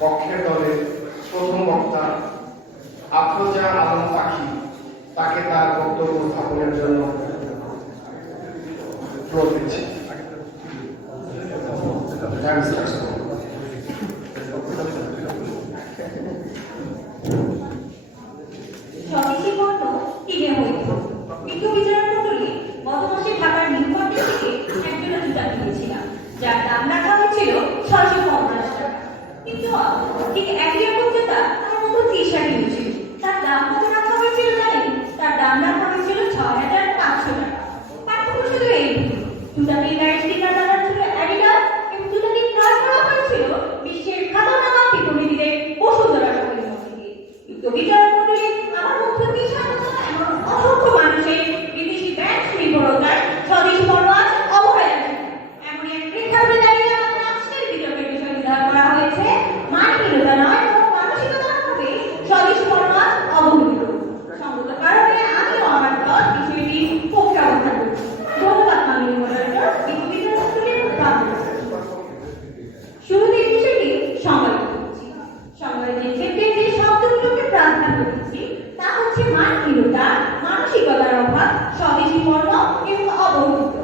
পক্ষের দলের প্রথম বক্তা আফরোজা আলম পাখি তাকে তার বক্তব্য স্থাপনের জন্য অনুরোধ দিচ্ছি। যার দাম রাখা হয়েছিল 650 টাকা, কিন্তু ঠিক একই রকম জুতা তার মতো টি-শার্ট ছিল। তার দাম কত রাখা হয়েছিল জানেন? তার দাম রাখা হয়েছিল 6500 টাকা। পার্থক্য শুধু এই, জুতাটির গায়ে স্টিকার লাগানো ছিল অ্যাডিডাস এবং জুতাটি কাজ করা হয়েছিল বিশ্বের খ্যাতনামা টিপ্পণীবিদের বসুন্ধরা শপের মধ্যে দিয়ে। বিচারক মণ্ডলী, আমার মুখ্য সাধনা এমন অসংখ্য মানুষের বিদেশি ব্যাংক নির্ভরতার স্বদেশী পণ্য আজ অবহেলা এমন এক প্রেক্ষাপটে দাঁড়িয়ে আমাদের আজকের বিতর্কের বিষয় নির্ধারণ করা হয়েছে মানবিকতা নয় বরং মানসিকতার মধ্যে স্বদেশী পণ্য আজ অবহেলিত। সঙ্গত কারণে আমিও আমার দল বিষয়টি পক্ষে অবস্থান করছি। ধন্যবাদ মাননীয় মডারেটর। শুরুতে বিষয়টি সংজ্ঞায়িত করছি। সংজ্ঞায়িত ক্ষেত্রে যে শব্দগুলোকে প্রাধান্য দিচ্ছি তা হচ্ছে মানবিকতা, মানসিকতার অভাব, স্বদেশী পণ্য এবং অবহেলিত।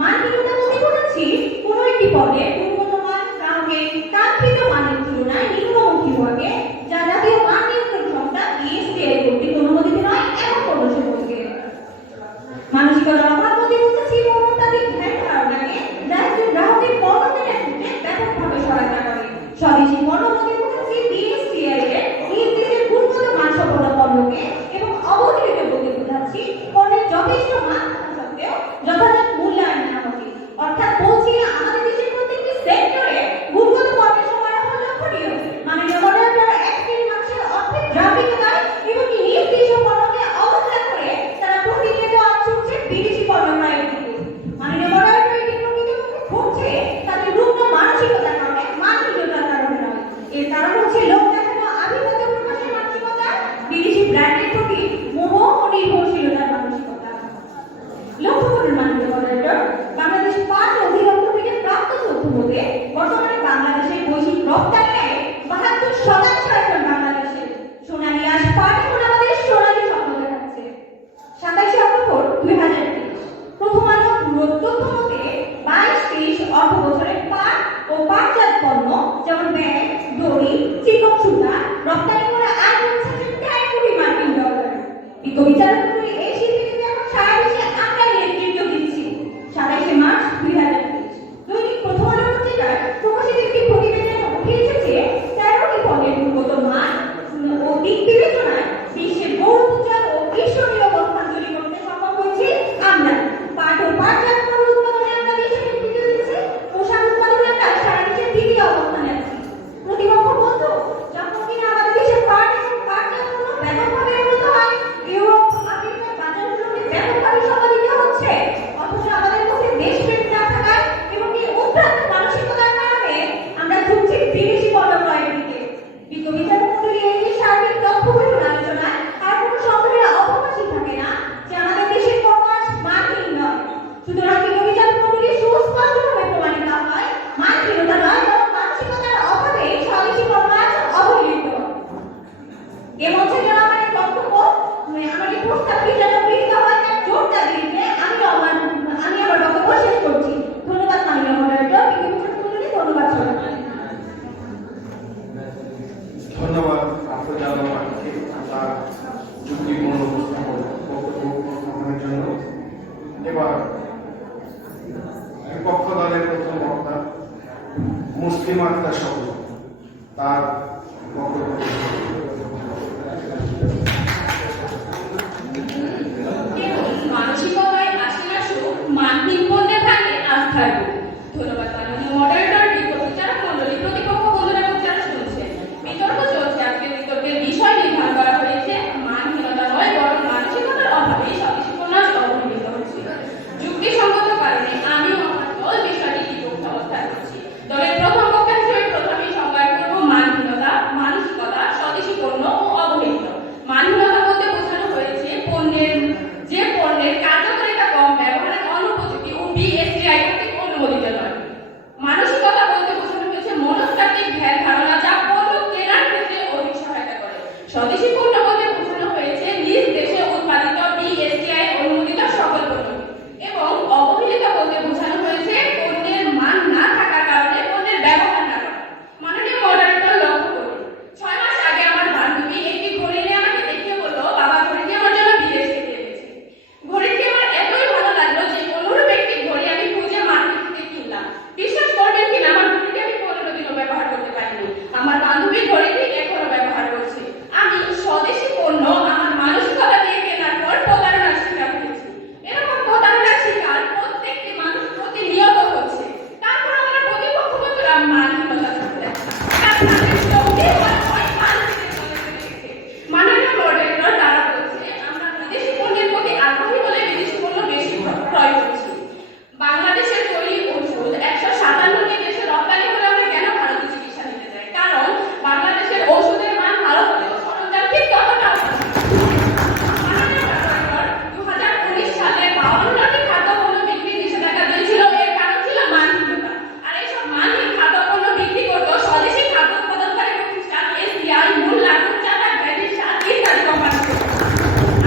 মানবিকতা বলতে বোঝাচ্ছি কোনো একটি পণ্যের গুণগত মান গ্রাহকের কাঙ্ক্ষিত মানের তুলনায় নিম্নমুখী হওয়াকে, যা জাতীয় মান নিয়ন্ত্রণ সংস্থা বিএসটিআই কর্তৃক অনুমোদিত নয় এমন পণ্য সম্পর্কে। মানসিকতার অভাব বলতে বোঝাচ্ছি মনস্তাত্ত্বিক ধ্যান ধারণাকে, যা একজন গ্রাহকের পণ্য কেনার ক্ষেত্রে ব্যাপকভাবে সহায়তা করে। স্বদেশী পণ্য বলতে বোঝাচ্ছি বিএসটিআই এর নির্দিষ্ট গুণগত মানসম্পন্ন পণ্যকে, এবং অবহেলিত বলতে বোঝাচ্ছি পণ্যের যথেষ্ট মান থাকা সত্ত্বেও যথাযথ মূল্যায়ন না হতে। অর্থাৎ বলছি আমাদের দেশের প্রত্যেকটি সেক্টরে গুণগত পণ্যের সরবরাহ লক্ষণীয়। মাননীয় মডারেটর এক শ্রেণীর মানুষের অর্থের গ্রাহকতায় এবং নির্দিষ্ট পণ্যকে অবহেলা করে তারা প্রতিনিয়ত ছুটছে বিদেশি পণ্য ক্রয়ের দিকে। মাননীয় মডারেটর এটি প্রকৃতপক্ষে ঘটছে তাদের রুগ্ন মানসিকতার কারণে, মানবিকতার কারণে নয়। এর কারণ হচ্ছে লোক দেখানো আধিপত্য প্রকাশের মানসিকতা, বিদেশি ব্র্যান্ডের প্রতি মোহ ও নির্ভরশীলতার মানসিকতা। লক্ষ্য করুন মাননীয় মডারেটর, বাংলাদেশ পাট অধিদপ্তর থেকে প্রাপ্ত তথ্য মতে বর্তমানে বাংলাদেশের বৈশ্বিক রপ্তানি আয়ে 72% এখন বাংলাদেশের। সোনালী আঁশ পাট এখন আমাদের সোনালী স্বপ্ন দেখাচ্ছে। 27 অক্টোবর 2023 প্রথম আলো তথ্য মতে 22-23 অর্থ বছরে পাট ও পাটজাত পণ্য যেমন ব্যাগ, দড়ি, চিকন সুতা রপ্তানি করে আয় করেছে 13 কোটি মার্কিন ডলার। বিচারক মণ্ডলী এই শিল্পীকে এখন সারা দেশে আমরাই নেতৃত্ব দিচ্ছি। 27 মার্চ 2023 দৈনিক প্রথম আলো পত্রিকায় প্রকাশিত একটি প্রতিবেদনে উঠে এসেছে 13টি পণ্যের গুণগত মান ও দিক বিবেচনায় বিশ্বের গৌরবোজ্জ্বল ও ঈর্ষণীয় অবস্থান তৈরি করতে সক্ষম হয়েছি আমরা। পাট ও পাটজাত পণ্য উৎপাদনে আমরা দেশের নেতৃত্ব দিচ্ছি, পোশাক উৎপাদনে আমরা সারা দেশের দ্বিতীয় অবস্থানে আছি। প্রতিপক্ষ বন্ধু যখন কিনা আমাদের দেশের পাট এবং পাটজাত পণ্য ব্যাপকভাবে উন্নত হয়, ইউরোপ আমেরিকার বাজারগুলোকে ব্যাপকভাবে সভা দিতে হচ্ছে, অথচ আমাদের মধ্যে দেশপ্রেম না থাকায় এবং এই উদ্ভ্রান্ত মানসিকতার কারণে আমরা ঝুঁকছি বিদেশি পণ্য ক্রয়ের দিকে। বিচারক মণ্ডলী এই সার্বিক তথ্য গঠন আলোচনায় আর কোনো সন্দেহের অবকাশই থাকে না যে আমাদের দেশের পণ্য আজ মানহীন নয়। সুতরাং বিচারক মণ্ডলী সুস্পষ্টভাবে প্রমাণিত হয় মানহীনতা নয় বরং মানসিকতার অভাবে স্বদেশী পণ্য আজ অবহেলিত। এ মঞ্চে যারা আমার বক্তব্য আমার এই প্রস্তাব বিচারক গৃহীত হয় তার জোরদার দিতে আমি আমার বক্তব্য শেষ করছি। ধন্যবাদ মাননীয় মডারেটর। বিচারক মণ্ডলী ধন্যবাদ সবাইকে। ধন্যবাদ আফরোজা আলম পাখিকে তার যুক্তিপূর্ণ উপস্থাপনের জন্য। এবার বিপক্ষ দলের প্রথম বক্তা মুসলিম আক্তার সহ তার বক্তব্য। মানসিকতায় আসে না সুখ, মানহীন পণ্যে থাকে আস্থার রূপ। ধন্যবাদ মাননীয় মডারেটর, বিচারক মণ্ডলী, প্রতিপক্ষ বন্ধুরা এবং যারা শুনছেন। বিতর্ক চলছে। আজকের বিতর্কের বিষয় নির্ধারণ করা হয়েছে মানহীনতা নয় বরং মানসিকতার অভাবে স্বদেশী পণ্য অবহেলিত হচ্ছে। যুক্তিসঙ্গত কারণে আমি আমার দল বিষয়টি বিপক্ষে অবস্থান করছি। দলের প্রথম বক্তা হিসেবে প্রথমেই সংজ্ঞায়িত করব মানহীনতা, মানসিকতা, স্বদেশী পণ্য ও অবহেলিত। মাননীয় মডারেটর তারা বলছে আমরা বিদেশি পণ্যের প্রতি আগ্রহী বলে বিদেশি পণ্য বেশি ক্রয় করছি। বাংলাদেশের তৈরি ওষুধ 157টি দেশে রপ্তানি করে আমরা কেন ভারতে চিকিৎসা নিতে যাই? কারণ বাংলাদেশের ওষুধের মান ভালো হলেও সরঞ্জাম ঠিক ততটাও ভালো না। মাননীয় মডারেটর 2019 সালে 52টি খাদ্যপণ্য বিক্রির নিষেধাজ্ঞা দিয়েছিল। এর কারণ ছিল মানহীনতা। আর এইসব মানহীন খাদ্যপণ্য বিক্রি করত স্বদেশি খাদ্য উৎপাদনকারী প্রতিষ্ঠান এসিআই, মূল লাগুন চাটা, ব্যাটির সার ইত্যাদি কোম্পানি।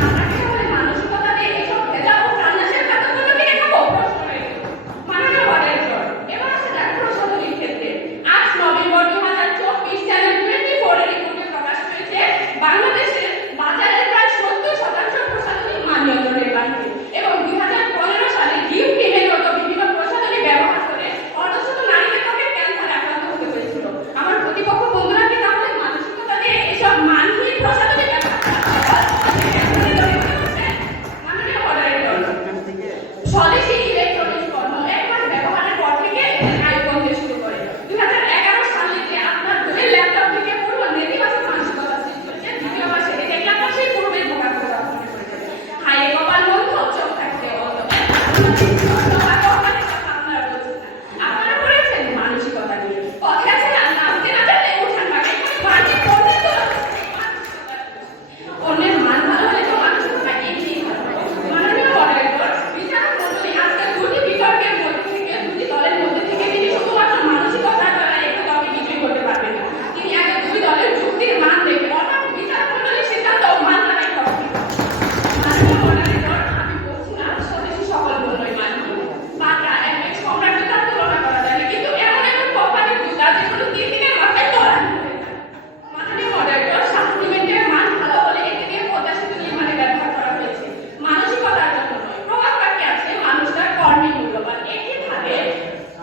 আমরা কি তাহলে মানসিকতা দিয়ে এইসব ভেজাল ও প্রাণনাশের খাদ্যপণ্য কিনে খাবো? প্রশ্ন রইল। মাননীয় মডারেটর, এবার আসা যাক প্রসাধনীর ক্ষেত্রে। 8 নভেম্বর 2024 চ্যানেল 24 এর রিপোর্টে প্রকাশ পেয়েছে বাংলাদেশের বাজারের প্রায় 70% প্রসাধনী মান নিয়ন্ত্রণের বাইরে এবং 2015 সালে ডিউ ক্রিমের মতো বিভিন্ন প্রসাধনী ব্যবহার করে অর্ধশত নারীকে ত্বকের ক্যান্সারে আক্রান্ত হতে হয়েছিল। আমার প্রতিপক্ষ বন্ধুরা কি তাহলে মানসিকতা দিয়ে এসব মানহীন প্রসাধনী ব্যবহার মাননীয় মডারেটর, স্বদেশী ইলেকট্রনিক্স পণ্য একবার ব্যবহারের পর থেকে এর আয় কমতে শুরু করে। 2011 সালে যে আপনার ঘরের ল্যাপটপ থেকে পূর্ব নেতিবাচক মানসিকতা সৃষ্টি হয়েছে, দ্বিতীয় মাসে দেখে আপনার সেই পূর্বের বোকা করে মনে করেছে। হায় কপাল বন্ধ, চোখ থাকছে অন্ধ। আপনারা বলছেন না, আপনারা করেছেন মানসিকতা নিয়ে। কথা আছে না, নামতে না জানলে উঠান বাগে বাড়তি পড়তে তো অন্যের মান ভালো হলে তো মানসিকতা এমনিই ভালো হয়। মাননীয় মডারেটর, বিচারক মণ্ডলী আজকে দুটি বিতর্কের মধ্যে থেকে, দুটি দলের মধ্যে থেকে তিনি শুধুমাত্র মানসিকতার দ্বারা একটু দলকে বিজয়ী করতে পারবেন না। তিনি আগে দুই দলের যুক্তির মান দেখবেন, অর্থাৎ বিচারক মণ্ডলীর সিদ্ধান্ত মান দ্বারাই হবে। মাননীয় মডারেটর, আমি বলছি না স্বদেশী সকল পণ্যই মানহীন। বাটা, এমএক্স, সম্রাটের তার তুলনা করা যায় না, কিন্তু এমন এমন কোম্পানির দুটা যেগুলো 3 দিনের মাথায় ধরা হয়ে যায়। মাননীয় মডারেটর, সাপ্লিমেন্টের মান ভালো হলে এতে দিয়ে পদ্মা সেতু নির্মাণে ব্যবহার করা হয়েছে। মানসিকতার জন্য নয়। প্রভাব রাখতে আছে মানুষটার কর্মী মূল্যবান। একইভাবে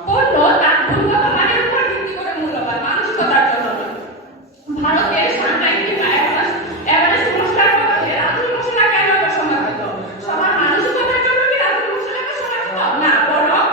পণ্য তার গুণগত মানের উপর ভিত্তি করে মূল্যবান, মানসিকতার জন্য নয়। ভারতের সাংহাই কিংবা এভারেস্ট মশলার মধ্যে রাঁধুনি মশলা কেন এত সমাদৃত? সবার মানসিকতার জন্য কি রাঁধুনি মশলাকে সমাদৃত? না, বরং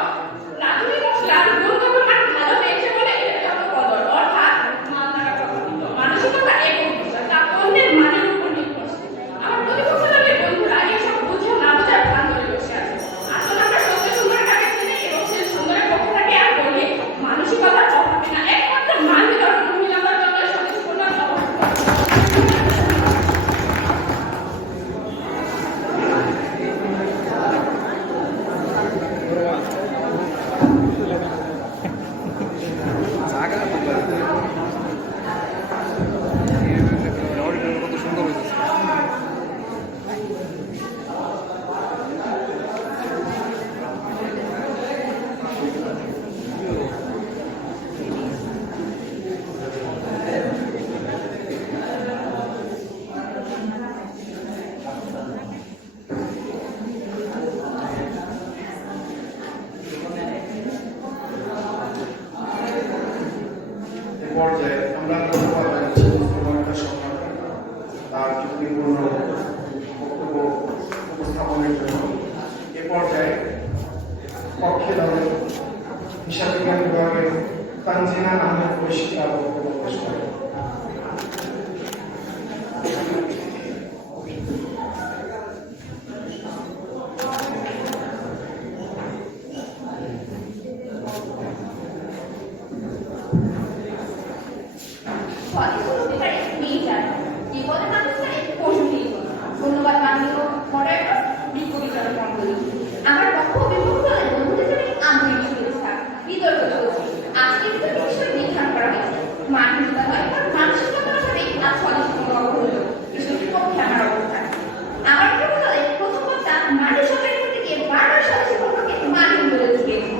রাঁধুনি মশলার গুণগত মান ভালো হয়েছে বলে এর যত কদর, অর্থাৎ মান দ্বারা প্রভাবিত। মানসিকতা একক বিষয়, তা পণ্যের মানের উপর নির্ভরশীল। আমার প্রতিপক্ষ দলের বন্ধুরা এইসব বুঝেও না বোঝার ভান করে বসে আছে। আসলে আমরা সত্য সুন্দরটাকে চিনি এবং সেই সুন্দরের পক্ষে থাকে আর বলি মানসিকতার অভাবে না, একমাত্র মান বিতরণ মহিলাদের জন্য স্বদেশী পণ্য ব্যবহার করা। কত সুন্দর হয়েছে। এ পর্যায়ে আমরা ধন্যবাদ জানাচ্ছি মুসলমানদের সরকারকে তার যুক্তিপূর্ণ বক্তব্য উপস্থাপনের জন্য। এ পর্যায়ে পক্ষে দলের হিসাব বিজ্ঞান বিভাগের তানজিনা আহমেদ ঐশী তার বক্তব্য পেশ করেন। ধন্যবাদ মাননীয় মডারেটর, বিচারক মণ্ডলী। আমার পক্ষ বিপক্ষ দলের বন্ধুদের জন্য আন্তরিক শুভেচ্ছা। বিতর্ক চলছে, আজকে বিতর্কের বিষয় নির্ধারণ করা হয়েছে মানসিকতা নয়, মানসিকতার সাথে আজ স্বদেশী পণ্য হলো বিষয়টির পক্ষে আমার অবস্থান। আমার বিপক্ষ দলের প্রথম বক্তা মানের সরকারের করতে গিয়ে বারবার স্বদেশী পণ্যকে মানহীন বলে দিয়েছে।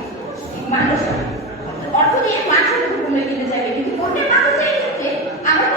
মানুষ অর্থ দিয়ে মান সম্পর্ক কমে কিনতে চাইবে, কিন্তু পণ্যের মান চাই হচ্ছে আমার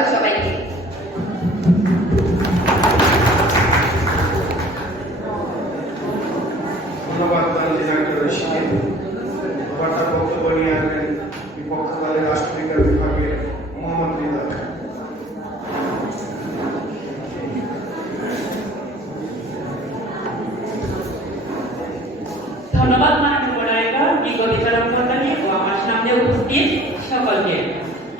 ধন্যবাদ সবাইকে। ধন্যবাদ তানজিনা ঐশীকে। এবার তার বক্তব্য নিয়ে আসবেন বিপক্ষকালে রাষ্ট্রবিজ্ঞান বিভাগের মোহাম্মদ রিদা। ধন্যবাদ মাননীয় মডারেটর, বিজ্ঞ বিচারক মণ্ডলী ও আমার সামনে উপস্থিত সকলকে।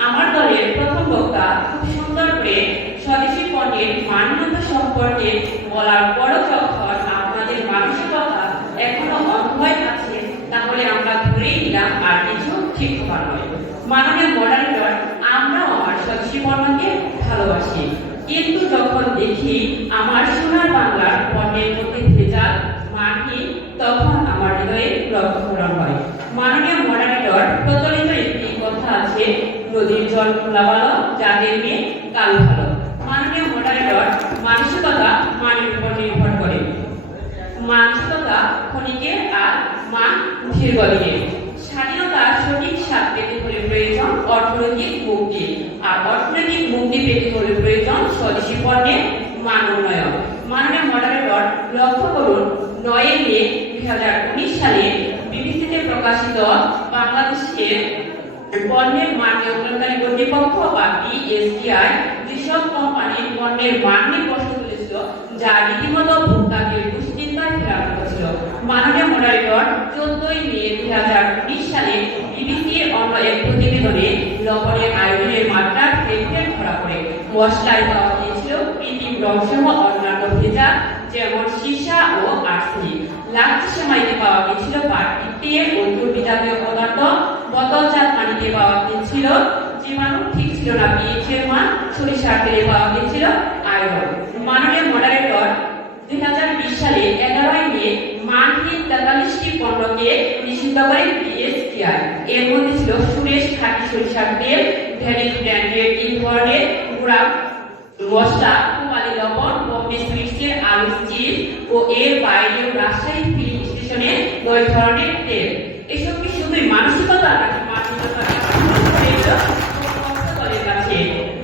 আমার দলের প্রথম বক্তা খুব সুন্দর করে স্বদেশী পণ্যের মানদণ্ড সম্পর্কে বলার পরও যখন আপনাদের মানসিকতা এখনো অন্ধই আছে, তাহলে আমরা ধরেই নিলাম আর কিছু ঠিক হবার নয়। মাননীয় মডারেটর, আমরাও আমার স্বদেশী পণ্যকে ভালোবাসি, কিন্তু যখন দেখি আমার সোনার বাংলার পণ্যের মধ্যে ভেজাল মানহীন, তখন আমার হৃদয়ে রক্তক্ষরণ হয়। মাননীয় মডারেটর, প্রচলিত একটি কথা আছে, নদীর জল খোলা ভালো, যাদের মেয়ে কালো ভালো। মাননীয় মডারেটর, মানসিকতা মানের উপর নির্ভর করে। মানসিকতা ক্ষণিকের আর মান দীর্ঘদিনের। স্বাধীনতার সঠিক স্বাদ পেতে হলে প্রয়োজন অর্থনৈতিক মুক্তি, আর অর্থনৈতিক মুক্তি পেতে হলে প্রয়োজন স্বদেশী পণ্যের মান উন্নয়ন। মাননীয় মডারেটর, লক্ষ্য করুন 9 মে 2019 সালে বিবিসিতে প্রকাশিত বাংলাদেশের পণ্যের মান নিয়ন্ত্রণকারী কর্তৃপক্ষ বা বিএসটিআই যেসব কোম্পানির পণ্যের মান নিয়ে প্রশ্ন তুলেছিল, যা রীতিমতো ভোক্তাকে দুশ্চিন্তায় ফেরানো হয়েছিল। মাননীয় মডারেটর, 14 মে 2019 সালে বিবিসির অন্য এক প্রতিবেদনে লবণের আয়োডিনের মাত্রা ফেরফের ধরা পড়ে। মশলায় পাওয়া গিয়েছিল কৃত্রিম রংসহ অন্যান্য ভেজাল, যেমন সীসা ও আর্সেনিক। লাচ্ছি সেমাইতে পাওয়া গিয়েছিল বাড়তি তেল ও চর্বি জাতীয় পদার্থ। বোতলজাত পানিতে পাওয়া গিয়েছিল জীবাণু, ঠিক ছিল না পিএইচ এর মান। সরিষার তেলে পাওয়া গিয়েছিল আয়রন। মাননীয় মডারেটর, 2020 সালে 11 মে মানহীন 43টি পণ্যকে নিষিদ্ধ করে বিএসটিআই। এর মধ্যে ছিল সুরেশ খাঁটি সরিষার তেল, ভ্যালিড ব্র্যান্ডের 3 ধরনের গুঁড়া মশলা, কুমালী লবণ, বোম্বে সুইটসের আলু চিজ ও এর বাইরেও রাজশাহী ফিলিং স্টেশনের 9 ধরনের তেল। এসব কি শুধুই মানসিকতা নাকি মানসিকতা কাছে?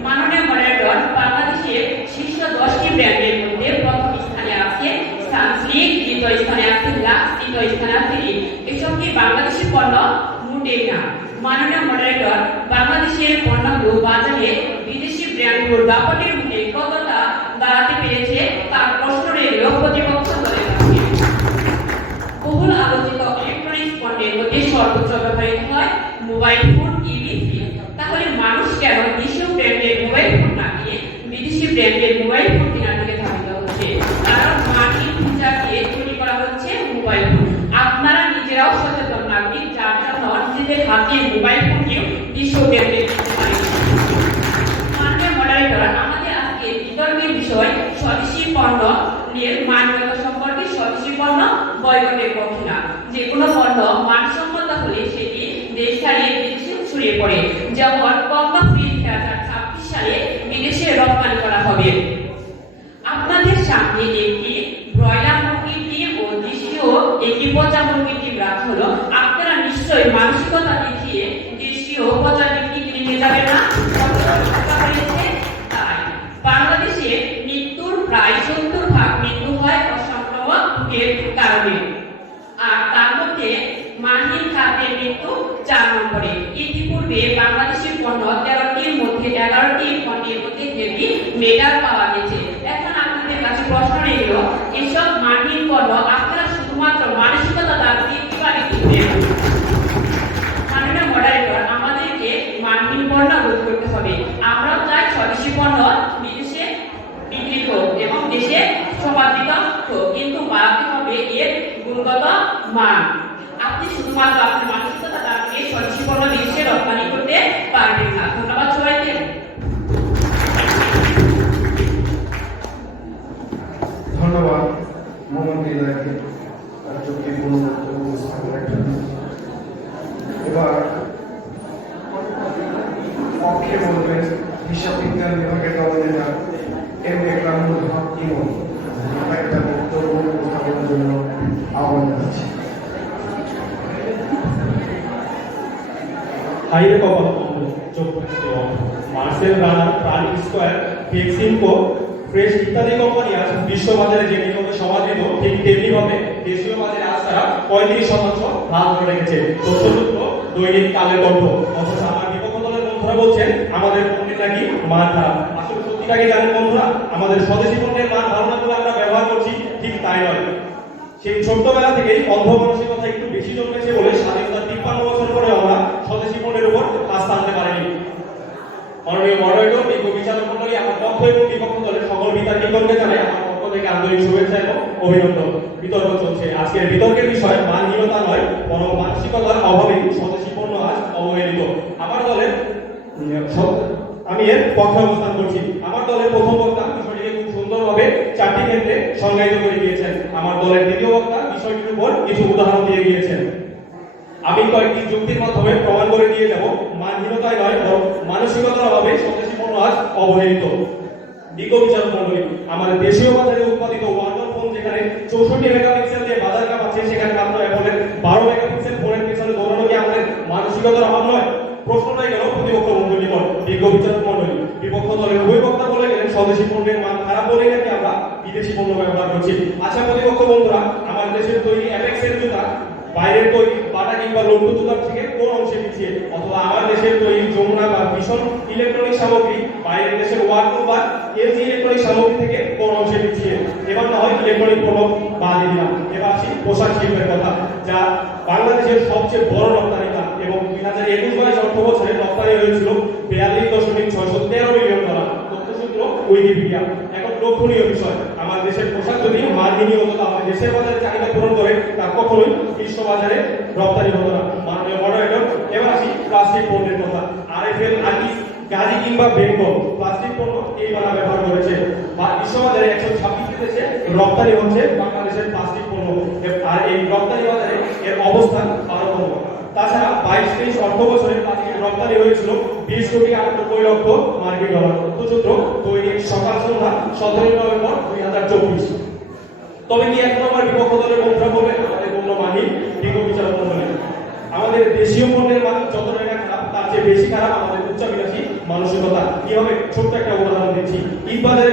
মাননীয় মডারেটর, বাংলাদেশের শীর্ষ 10টি ব্র্যান্ডের মধ্যে প্রথম স্থানে আছে সানসিল্ক, দ্বিতীয় স্থানে আছে লাক্স, তৃতীয় স্থানে আছে রিন। এসব কি বাংলাদেশি পণ্য? মোটেই না। মাননীয় মডারেটর, বাংলাদেশের পণ্যগুলো বাজারে বিদেশি ব্র্যান্ডগুলোর দাপটের মুখে কতটা দাঁড়াতে পেরেছে তার প্রশ্ন রইল প্রতিপক্ষ দলের কাছে। বহুল আলোচিত ইলেকট্রনিক্স পণ্যের মধ্যে সর্বোচ্চ ব্যবহৃত হয় মোবাইল ফোন, টিভি, ফ্রিজ। তাহলে মানুষ কেন দেশীয় ব্র্যান্ডের মোবাইল ফোন না কিনে বিদেশি ব্র্যান্ডের মোবাইল ফোন কেনার দিকে ধাবিত হচ্ছে? কারণ মার্কিন ফিচার দিয়ে তৈরি করা হচ্ছে মোবাইল ফোন। আপনারা নিজেরাও সচেতন নাগরিক, যার জন্য নিজেদের হাতে মোবাইল ফোনকেও দেশীয় ব্র্যান্ডের দিতে পারে। মাননীয় মডারেটর, আমাদের আজকে বিতর্কের বিষয় স্বদেশী পণ্য নিয়ে মানবতা সম্পর্কে। স্বদেশী পণ্য বয়কটের পক্ষে না। যে কোনো পণ্য মানসম্মত হলে সেটি দেশ ছাড়িয়ে বিদেশে ছড়িয়ে পড়ে। যেমন কমলা ফ্রিজ 2026 সালে বিদেশে রপ্তানি করা হবে। আপনাদের সামনে একটি ব্রয়লার মুরগির ডিম ও দেশীয় একটি পচা মুরগির ডিম রাখা হলো। আপনারা নিশ্চয়ই মানসিকতা দেখিয়ে দেশীয় পচা ডিমটি কিনে নিয়ে যাবেন না? তাই বাংলাদেশে মৃত্যুর প্রায় 70% মৃত্যু হয় অসংক্রামক রোগের কারণে, আর তার মধ্যে মানহীন খাদ্যের মৃত্যু 4 নম্বরে। ইতিপূর্বে বাংলাদেশের পণ্য 13টির মধ্যে 11টি পণ্যের মধ্যে হেভি মেটাল পাওয়া গেছে। এখন আপনাদের কাছে প্রশ্ন রইল, এসব মানহীন পণ্য আপনারা শুধুমাত্র মানসিকতা দ্বারা কিভাবে কিনবেন? মাননীয় মডারেটর, আমাদেরকে মানহীন পণ্য রোধ করতে হবে। আমরাও চাই স্বদেশী পণ্য বিদেশে বিক্রি হোক এবং দেশে সমাদৃত হোক, কিন্তু বাড়াতে হবে এর গুণগত মান। আপনি শুধুমাত্র আপনার মানসিকতা দ্বারা স্বদেশী পণ্য বিদেশে রপ্তানি করতে পারবেন না। ধন্যবাদ সবাইকে। ধন্যবাদ মোহাম্মদ রিদাকে তার যুক্তিপূর্ণ বক্তব্য উপস্থাপনের জন্য। এবার পক্ষে বলবেন হিসাব বিজ্ঞান বিভাগের দলনেতা এম এ কামরুল হক ইমন। একটা বক্তব্য উপস্থাপনের জন্য আহ্বান জানাচ্ছি। হাইরে কপাল মার্সেল রানার, প্রাণী স্কয়ার, ফ্লেক্সিমকো, ফ্রেশ ইত্যাদি কোম্পানি আজ বিশ্ববাজারে যে নিয়মে সমাদৃত, ঠিক তেমনি ভাবে দেশীয় বাজারে আজ তারা 35% ভাগ করে রেখেছে। তথ্যসূত্র দৈনিক কালের কণ্ঠ। অথচ আমার বিপক্ষ দলের বন্ধুরা বলছেন আমাদের পণ্যের নাকি মান খারাপ। আসলে সত্যিটা কি জানেন বন্ধুরা? আমাদের স্বদেশী পণ্যের মান ভালো না বলে আমরা ব্যবহার করছি, ঠিক তাই নয়। সেই ছোট্টবেলা থেকেই অন্ধ মানসিকতা একটু বেশি জন্মেছে বলে স্বাধীনতার 53 বছর পরে আমরা স্বদেশী পণ্যের উপর আস্থা আনতে পারিনি। মাননীয় মডারেটর, বিজ্ঞ বিচারক মণ্ডলী, আমার পক্ষ এবং বিপক্ষ দলের সকল বিতার্কিকগণকে জানাই আমার পক্ষ থেকে আন্তরিক শুভেচ্ছা এবং অভিনন্দন। বিতর্ক চলছে। আজকের বিতর্কের বিষয় মানহীনতা নয়, বরং মানসিকতার অভাবেই স্বদেশী পণ্য আজ অবহেলিত। আমার দলের আমি এর পক্ষে অবস্থান করছি। আমার দলের প্রথম বক্তা বিষয়টিকে খুব সুন্দরভাবে 4টি ক্ষেত্রে সংজ্ঞায়িত করে দিয়েছেন। আমার দলের দ্বিতীয় বক্তা বিষয়টির উপর কিছু উদাহরণ দিয়ে গিয়েছেন। আমি কয়েকটি যুক্তির মাধ্যমে প্রমাণ করে দিয়ে যাব মানহীনতায় নয়, বরং মানসিকতার অভাবে স্বদেশী পণ্য আজ অবহেলিত। বিজ্ঞ বিচারক মণ্ডলী, আমাদের দেশীয় বাজারে উৎপাদিত ওয়ালটন ফোন যেখানে 64 মেগাপিক্সেল দিয়ে বাজার কাঁপাচ্ছে, সেখানে মাত্র অ্যাপলের 12 মেগাপিক্সেল ফোনের পিছনে দৌড়ানো কি আমাদের মানসিকতার অভাব নয়? প্রশ্নটাই গেল প্রতিপক্ষ বন্ধুর নিকট। বিজ্ঞ বিচারক মণ্ডলী, বিপক্ষ দলের উভয় বক্তা বলে গেলেন স্বদেশী পণ্যের মান খারাপ বলেই নাকি আমরা বিদেশি পণ্য ব্যবহার করছি। আচ্ছা প্রতিপক্ষ বন্ধুরা, আমার দেশের তৈরি অ্যাপেক্সের জুতা বাইরের তৈরি বাটা কিংবা লঘু জুতার থেকে কোন অংশে পিছিয়ে? অথবা আমার দেশের তৈরি যমুনা বা ভীষণ ইলেকট্রনিক সামগ্রী বাইরের দেশের ওয়ালটন বা এলজি ইলেকট্রনিক সামগ্রী থেকে কোন অংশে পিছিয়ে? এবার না হয় ইলেকট্রনিক পণ্য বাদ দিলাম, এবার আসি পোশাক শিল্পের কথা, যা বাংলাদেশের সবচেয়ে বড় রপ্তানিকা এবং 2021-22 অর্থ বছরে রপ্তানি হয়েছিল 42.613 বিলিয়ন ডলার। তথ্যসূত্র উইকিপিডিয়া। এখন লক্ষণীয় বিষয়, আমার দেশের পোশাক যদি মানহীন হতো তাহলে দেশের বাজারে চাহিদা পূরণ করে তা কখনোই বিশ্ব বাজারে রপ্তানি হতো না। মাননীয় মডারেটর, এবার আসি প্লাস্টিক পণ্যের কথা। আরএফএল, আকিস, গাজী কিংবা বেঙ্গল প্লাস্টিক পণ্য এই বানা ব্যবহার করেছে। বিশ্ববাজারে 126 দেশে রপ্তানি হচ্ছে বাংলাদেশের প্লাস্টিক পণ্য, আর এই রপ্তানি বাজারে এর অবস্থান 12তম। তাছাড়া 22-23 অর্থ বছরে প্লাস্টিকের রপ্তানি হয়েছিল 20,98,00,000 মার্কিন ডলার। তথ্যসূত্র দৈনিক সকাল সন্ধ্যা 17 নভেম্বর 2024। তবে কি এখন আমার বিপক্ষ দলের বন্ধুরা বলবে আমাদের পণ্য মানহীন? বিজ্ঞ বিচারক মণ্ডলী, আমাদের দেশীয় পণ্যের মান যতটা না খারাপ তার চেয়ে বেশি খারাপ আমাদের উচ্চাভিলাষী মানসিকতা। কিভাবে? ছোট্ট একটা উদাহরণ দিচ্ছি। ঈদবাজারে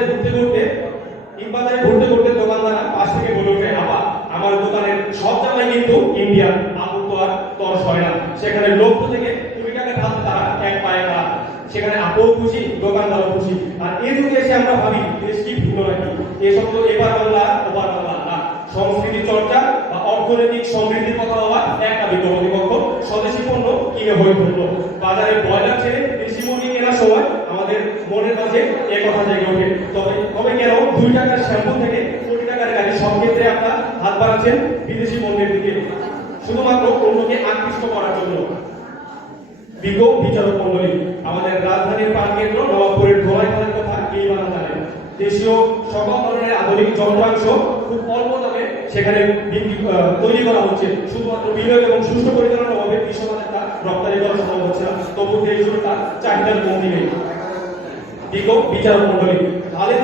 ঘুরতে ঘুরতে দোকানদার পাশ থেকে বলে ওঠে, আপা আমার দোকানের সব জায়গায় কিন্তু ইন্ডিয়ান, আপুর তো আর তরস হয় না। সেখানে লক্ষ্য থেকে 20 টাকা ধার তারা এক পায়ে খারাপ। সেখানে আপুও খুশি, দোকানদারও খুশি। আর এই যুগে এসে আমরা ভাবি দেশ কি ভিন্ন নাকি? এসব তো এবার বাংলা ওবার বাংলা না। সংস্কৃতি চর্চা বা অর্থনৈতিক সমৃদ্ধির কথা বলা একটা বিকল্প। স্বদেশী পণ্য কিনে হয়ে পড়লো। বাজারে ব্রয়লার ছেড়ে দেশি মুরগি কেনার সময় আমাদের মনের মাঝে এ কথা জেগে ওঠে। তবে কেন 2 টাকার শ্যাম্পু থেকে কোটি টাকার গাড়ি সব ক্ষেত্রে আপনারা হাত বাড়াচ্ছেন বিদেশি পণ্যের দিকে, শুধুমাত্র অন্যকে আকৃষ্ট করার জন্য? বিজ্ঞ বিচারক মণ্ডলী, আমাদের রাজধানীর প্রাণকেন্দ্র নবাবপুরের ধোলাইখালের কথা এই বানা জানেন। দেশীয় সকল ধরনের আধুনিক যন্ত্রাংশ খুব অল্প দামে সেখানে তৈরি করা হচ্ছে। শুধুমাত্র বিনিয়োগ এবং সুষ্ঠু পরিচালনার অভাবে বিশ্ববাজারে তা রপ্তানি করা সম্ভব হচ্ছে না। তবু দেশীয় তার চাহিদার কমতি নেই। বিজ্ঞ বিচারক মণ্ডলী, হালের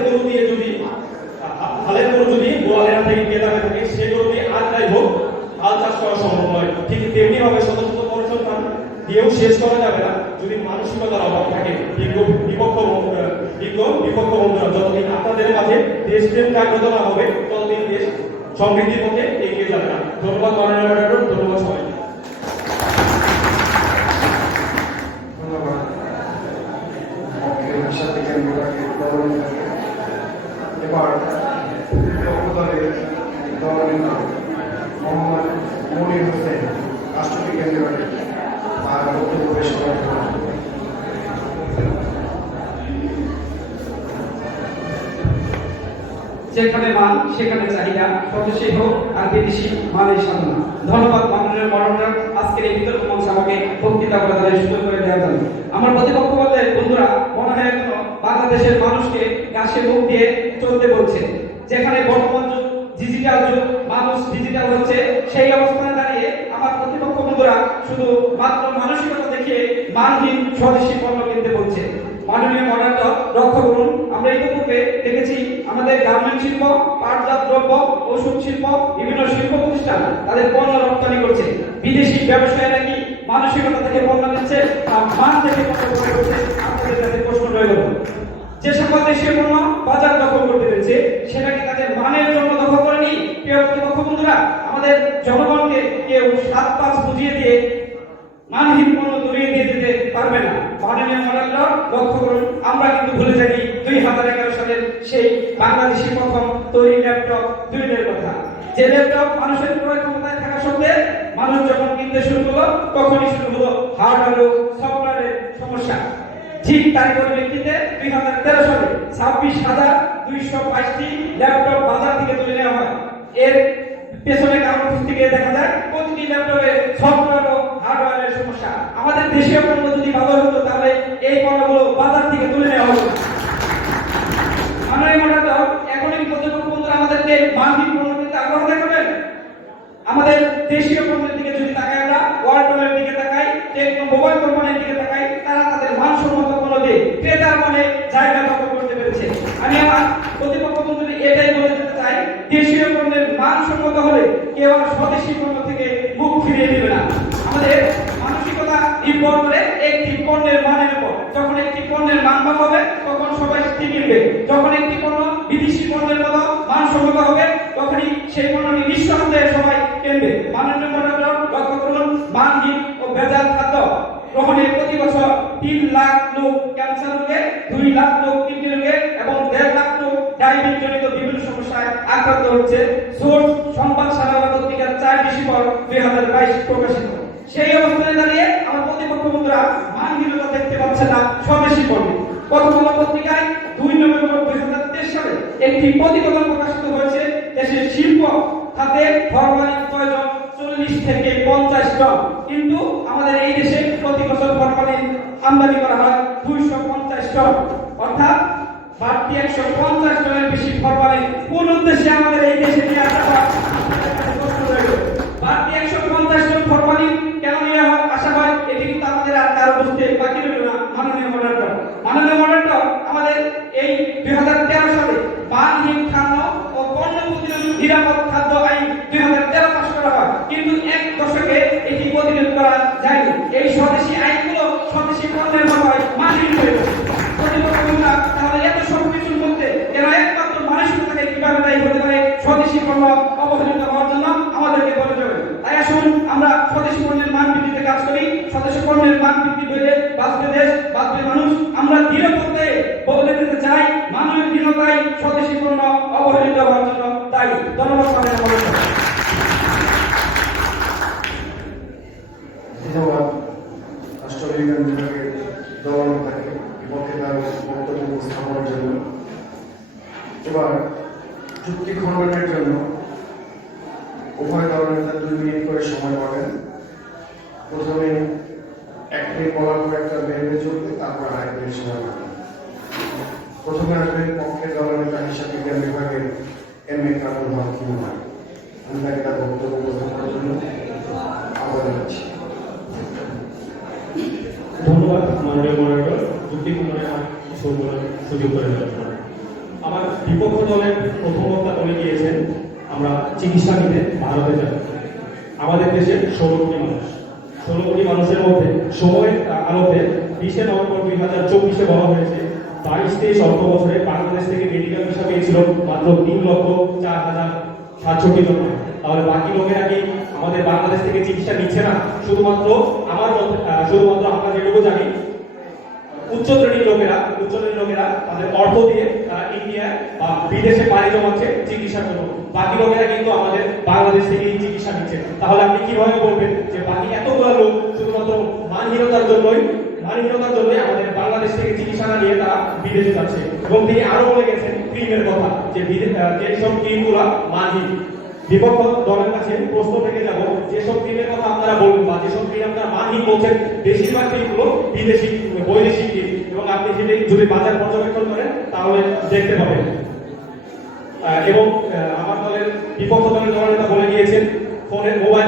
গরু যদি গোয়ালের থেকে কেদারে থাকে, সে গরু দিয়ে আর তাই হোক হাল চাষ করা সম্ভব নয়। ঠিক তেমনি ভাবে শত শত পরিসংখ্যান দিয়েও শেষ করা যাবে না যদি মানসিকতার অভাব থাকে। বিপক্ষ বন্ধুরা, যতদিন আপনাদের মাঝে দেশপ্রেম জাগ্রত না হবে ততদিন দেশ সমৃদ্ধির পথে এগিয়ে যাবে না। ধন্যবাদ মাননীয় মডারেটর, ধন্যবাদ সবাই। ধন্যবাদ। এবার দলের মোহাম্মদ মনির হোসেন, রাষ্ট্রবিজ্ঞান বিভাগে তার বক্তব্য পেশ করার জন্য। যেখানে মান সেখানে চাহিদা, স্বদেশী হোক আর বিদেশি মানের সাধনা। ধন্যবাদ মাননীয় মডারেটর, আজকের এই বিতর্ক মঞ্চ আমাকে বক্তৃতা করে দেওয়ার সুযোগ করে দেওয়ার জন্য। আমার প্রতিপক্ষ বলতে বন্ধুরা মনে হয় এখনো বাংলাদেশের মানুষকে গাছে মুখ দিয়ে চলতে বলছে। যেখানে বর্তমান যুগ ডিজিটাল যুগ, মানুষ ডিজিটাল হচ্ছে, সেই অবস্থানে দাঁড়িয়ে আমার প্রতিপক্ষ বন্ধুরা শুধু মাত্র মানসিকতা দেখিয়ে মানহীন স্বদেশী পণ্য কিনতে বলছে। মাননীয় মডারেটর লক্ষ্য করুন, আমরা ইতিপূর্বে দেখেছি আমাদের গার্মেন্ট শিল্প, পাটজাত দ্রব্য, ওষুধ শিল্প, বিভিন্ন শিল্প প্রতিষ্ঠান তাদের পণ্য রপ্তানি করছে। বিদেশি ব্যবসায়ী নাকি মানসিকতা থেকে বর্ণনা দিচ্ছে মান থেকে কথা বলছে আপনাদের কাছে প্রশ্ন রয়ে গেল যে সকল দেশীয় পণ্য বাজার দখল করতে পেরেছে সেটা কি তাদের মানের জন্য দখল করেনি প্রিয় প্রতিপক্ষ বন্ধুরা আমাদের জনগণকে কেউ 7-5 বুঝিয়ে দিয়ে মানহীন পণ্য দূরিয়ে দিয়ে যেতে পারবে না মাননীয় মডেলটা লক্ষ্য করুন আমরা কিন্তু ভুলে যাই 2011 সালের সেই বাংলাদেশি প্রথম তৈরি ল্যাপটপ 2 এর কথা যে ল্যাপটপ মানুষের ক্রয় ক্ষমতায় থাকা সত্ত্বে মানুষ যখন কিনতে শুরু করলো তখনই শুরু হলো হার্ডওয়্যার ও সফটওয়্যারের সমস্যা ঠিক তাই পরিপ্রেক্ষিতে 2013 সালে 26,222টি ল্যাপটপ বাজার থেকে তুলে নেওয়া হয় এর পেছনে কারণ থেকে দেখা যায় প্রতিটি ল্যাপটপে সফটওয়্যার ও হার্ডওয়্যারের সমস্যা আমাদের দেশীয় পণ্য যদি ভালো হতো তাহলে এই পণ্যগুলো বাজার থেকে তুলে নেওয়া হতো মাননীয় মডেলটা এখনই প্রতিপক্ষ বন্ধুরা আমাদেরকে মানবিক পণ্য কিনতে আগ্রহ দেখাবেন আমাদের দেশীয় পণ্যের দিকে যদি তাকাই আমরা ওয়ালটনের দিকে তাকাই টেকনো মোবাইল কোম্পানির দিকে তাকাই তারা তাদের মানসম্মত পণ্য দিয়ে ক্রেতার মনে জায়গা দখল করতে পেরেছে আমি আমার প্রতিপক্ষ বন্ধুদের এটাই বলে দিতে চাই দেশীয় পণ্যের মানসম্মত হলে কেউ আর স্বদেশি পণ্য থেকে মুখ ফিরিয়ে নেবে না আমাদের মানসিকতা নির্ভর করে একটি পণ্যের মানের উপর যখন একটি পণ্যের মান ভালো হবে তখন সবাই কিনবে যখন একটি পণ্য বিদেশি পণ্যের মতো মানসম্মত হবে তখনই সেই পণ্যটি নিঃসন্দেহে সবাই কিনবে মাননীয় মডেল লক্ষ্য করুন মানহীন ও ভেজাল খাদ্য গ্রহণে প্রতি বছর 3 লাখ লোক ক্যান্সার রোগে 2 লাখ লোক কিডনি রোগে এবং 1.5 লাখ লোক ডায়াবেটিস জনিত বিভিন্ন সমস্যায় আক্রান্ত হচ্ছে সোর্স সংবাদ সাধারণ পত্রিকার 4 ডিসেম্বর 2022 প্রকাশিত সেই অবস্থায় দাঁড়িয়ে আমার প্রতিপক্ষ বন্ধুরা মানহীনতা দেখতে পাচ্ছে না স্বদেশী পণ্যে কতগুলো পত্রিকায় 2 নভেম্বর 2023 সালে একটি প্রতিবেদন প্রকাশিত হয়েছে দেশের শিল্প খাতে ফরমালিন প্রয়োজন 40 থেকে 50 টন কিন্তু আমাদের এই দেশে প্রতি বছর ফরমালিন আমদানি করা হয় 250 টন অর্থাৎ বাড়তি 150 টনের বেশি ফরমালিন কোন উদ্দেশ্যে আমাদের এই দেশে নিয়ে আসা হয় বাড়তি 150 টন ফরমালিন কেন নিয়ে আসা হয় এটি কিন্তু আমাদের আর কারো বুঝতে বাকি রইল না মাননীয় মডেলটা আমাদের এই 2013 সালে মানহীন খাদ্য ও পণ্য প্রতিরোধী নিরাপদ খাদ্য আইন 2013 পাস করা হয় কিন্তু এক দশকে এটি প্রতিরোধ করা যায়নি এই স্বদেশী আইনগুলো স্বদেশী পণ্যের মতোই মানহীন হয়ে গেছে প্রতিপক্ষরা তাহলে এত সব কিছুর মধ্যে কেন একমাত্র মানসিকতাকে কিভাবে দায়ী হতে পারে স্বদেশী পণ্য অবহেলিত হওয়ার জন্য আমাদেরকে বলে যাবে তাই আসুন আমরা স্বদেশী পণ্যের মান বৃদ্ধিতে কাজ করি স্বদেশী পণ্যের মান বৃদ্ধি করে বাঁচবে দেশ বাঁচবে মানুষ আমরা দৃঢ় করতে বলে দিতে চাই মানবহীনতাই স্বদেশী পণ্য অবহেলিত হওয়ার জন্য দায়ী ধন্যবাদ ধন্যবাদ রাষ্ট্রবিজ্ঞান বিভাগের দলনেতাকে বিপক্ষে তার বক্তব্য উপস্থাপনের জন্য এবার চুক্তি খণ্ডনের জন্য উভয় দলনেতা 2 মিনিট করে সময় পাবেন প্রথমে 1 মিনিট বলার পর একটা ভেবে চলবে তারপর আরেক মিনিট সময় পাবেন প্রথমে আসবেন পক্ষের দলনেতা হিসাব বিজ্ঞান বিভাগের এম.এ. কামরুল হক ইমরান আমি তাকে তার বক্তব্য উপস্থাপনের জন্য আহ্বান জানাচ্ছি ধন্যবাদ মাননীয় মডারেটর যুক্তি খণ্ডনের সুযোগ করে দেওয়ার জন্য আমার বিপক্ষ দলের প্রথম বক্তা বলে গিয়েছেন আমরা চিকিৎসা নিতে ভারতে যাব আমাদের দেশে 16 কোটি মানুষের মধ্যে সময়ের আলোতে 20 নভেম্বর 2024 বলা হয়েছে 22-23 অর্থ বছরে বাংলাদেশ থেকে মেডিকেল ভিসা পেয়েছিল মাত্র 3,67,000 জন তাহলে বাকি লোকেরা কি আমাদের বাংলাদেশ থেকে চিকিৎসা নিচ্ছে না শুধুমাত্র আমরা যেটুকু জানি উচ্চ শ্রেণীর লোকেরা তাদের অর্থ দিয়ে তারা ইন্ডিয়া বা বিদেশে পাড়ি জমাচ্ছে চিকিৎসার জন্য বাকি লোকেরা কিন্তু আমাদের বাংলাদেশ থেকে চিকিৎসা নিচ্ছে তাহলে আপনি কিভাবে বলবেন যে বাকি এতগুলো লোক শুধুমাত্র মানহীনতার জন্যই আমাদের বাংলাদেশ থেকে চিকিৎসা না নিয়ে তারা বিদেশে যাচ্ছে এবং তিনি আরো বলে গেছেন ক্রিমের কথা যে যেসব ক্রিমগুলো মানহীন বিপক্ষ দলের কাছে প্রশ্ন থেকে যাব যেসব ক্রিমের কথা আপনারা বলবেন বা যেসব ক্রিম আপনারা মানহীন বলছেন বেশিরভাগ ক্রিমগুলো বিদেশি বৈদেশিক ক্রিম এবং আপনি যদি বাজার পর্যবেক্ষণ করেন তাহলে দেখতে পাবেন এবং আমার দলের বিপক্ষ দলের নেতা বলে গিয়েছেন মোবাইল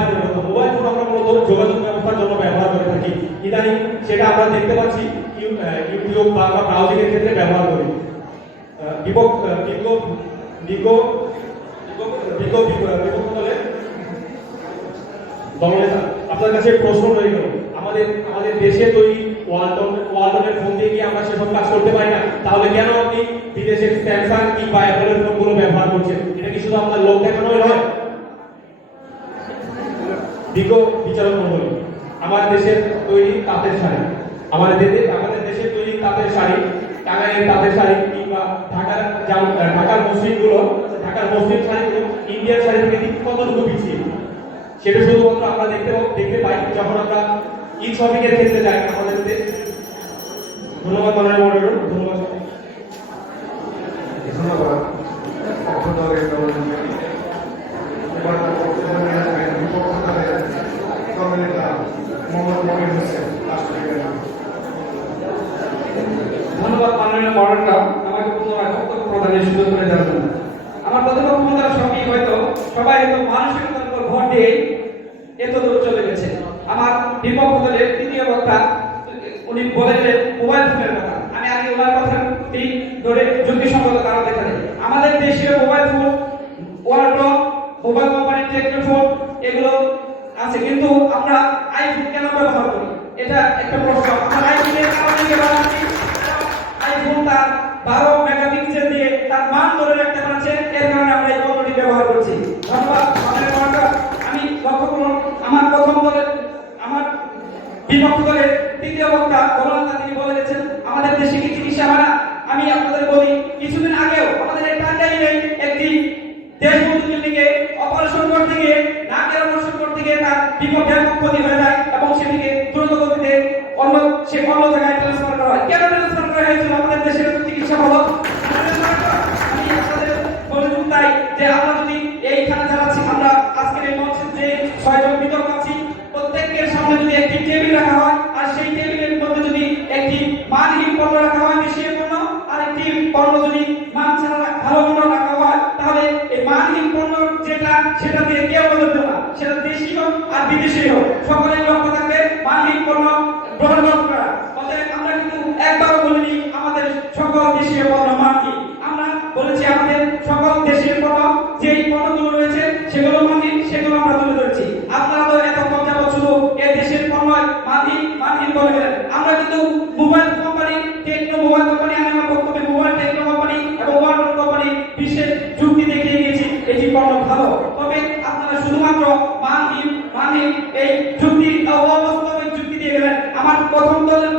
ফোন আমরা মূলত যোগাযোগ ব্যবস্থার জন্য ব্যবহার করে থাকি ইদানিং সেটা আমরা দেখতে পাচ্ছি ইউটিউব বা ব্রাউজিং এর ক্ষেত্রে ব্যবহার করি বিপক্ষ দলের দলনেতা, আপনার কাছে প্রশ্ন রয়ে গেল, আমাদের দেশে তৈরি ওয়ালটনের ফোন দিয়ে কি আমরা সেসব কাজ করতে পারি না? তাহলে কেন আপনি বিদেশের স্যামসাং কিংবা অ্যাপলের ফোনগুলো ব্যবহার করছেন? এটা কি শুধু আপনার লোক দেখানোই নয়? বিজ্ঞ বিচারক মন্ডলী, আমার দেশের তৈরি তাঁতের শাড়ি, আমাদের দেশের তৈরি তাঁতের শাড়ি, টাঙ্গাইলের তাঁতের শাড়ি কিংবা ঢাকার মসলিন শাড়িগুলো ইন্ডিয়ান শাড়ি থেকে কতটুকু পিছিয়ে, সেটা শুধুমাত্র আমরা দেখতে পাই যখন আমরা ঈদ শপিংয়ের ক্ষেত্রে যাই আমাদের দেশ। ধন্যবাদ মাননীয় মডারেটর, ধন্যবাদ। ধন্যবাদ পক্ষ দলের দলনেতা। এবার বক্তব্য নিয়ে আসবেন বিপক্ষ দলের দলনেতা মোহাম্মদ মমিন হোসেন, রাষ্ট্রবিজ্ঞান। ধন্যবাদ মাননীয় মডারেটর আমাকে পুনরায় বক্তব্য প্রদানের সুযোগ করে দেওয়ার জন্য। আমার প্রতিপক্ষ বন্ধুরা সবাই হয়তো মানসিকতার উপর ভর দিয়ে এত দূর চলে গেছে। আমার বিপক্ষ দলের তৃতীয় বক্তা উনি বলেছেন মোবাইল ফোনের কথা। আমি আগে ওনার কথা ঠিক ধরে যুক্তিসঙ্গত কারণ দেখাই। আমাদের দেশে মোবাইল ফোন, ওয়ালটন, মোবাইল কোম্পানির টেকনোফোন এগুলো আছে, কিন্তু আমরা আইফোন কেন ব্যবহার করি? এটা একটা প্রশ্ন। আমরা আইফোনের কারণে ব্যবহার করি। আইফোন তার 12 মেগাপিক্সেল দিয়ে তার মান ধরে রাখতে পারছে, এর কারণে আমরা এই পণ্যটি ব্যবহার করছি। ধন্যবাদ মাননীয় মডারেটর। আমি লক্ষ্য করুন আমার বিপক্ষ দলের তৃতীয় বক্তা দলনেতা তিনি বলে গেছেন আমাদের দেশে কি চিকিৎসা হয় না? আমি আপনাদের বলি, কিছুদিন আগেও আমাদের এই টাঙ্গাইলে একটি দেশবন্ধু বিল্ডিংয়ে অপারেশন করতে গিয়ে নাকের অপারেশন করতে গিয়ে তার ব্যাপক ক্ষতি হয়ে যায় এবং সেটিকে দ্রুত গতিতে অন্য জায়গায় ট্রান্সফার করা হয়। কেন ট্রান্সফার করা হয়েছিল? আমাদের দেশের চিকিৎসা ভালো। আমি আপনাদের বলে তাই যে আমরা যদি এইখানে যারা আছি, আমরা আজকের এই মঞ্চে যে 6 জন বিতর্ক আছি, প্রত্যেকের সামনে যদি একটি টেবিল রাখা হয় আর সেই টেবিলের মধ্যে যদি একটি মানহীন পণ্য রাখা হয়, দেশীয় পণ্য, আর একটি পণ্য যদি মান ছাড়া ভালো পণ্য রাখা হয়, তাহলে এই মানহীন পণ্য সেটা দিয়ে কেউ বলবে না, সেটা দেশি হোক আর বিদেশি হোক, সকলের লক্ষ্য থাকবে মানহীন পণ্য গ্রহণ করা। অতএব আমরা কিন্তু একবারও বলিনি আমাদের সকল দেশীয় পণ্য মানহীন। আমরা বলেছি আমাদের সকল দেশীয় পণ্য যেই পণ্যগুলো রয়েছে সেগুলো মানহীন, সেগুলো আমরা তুলে ধরেছি। আপনারা তো এতক্ষণ যাবত শুধু এই দেশের পণ্য মানহীন বলে গেলেন। আমরা কিন্তু mobile company, Tecno mobile company, আমি আমার বক্তব্যে মোবাইল টেকনো কোম্পানি এবং ওয়ালটন কোম্পানি বিশেষ যুক্তি দেখিয়ে দিয়েছি এটি পণ্য ভালো। তবে আপনারা শুধুমাত্র মানহীন এই যুক্তি অবাস্তবিক যুক্তি দিয়ে গেলেন। আমার প্রথম দলের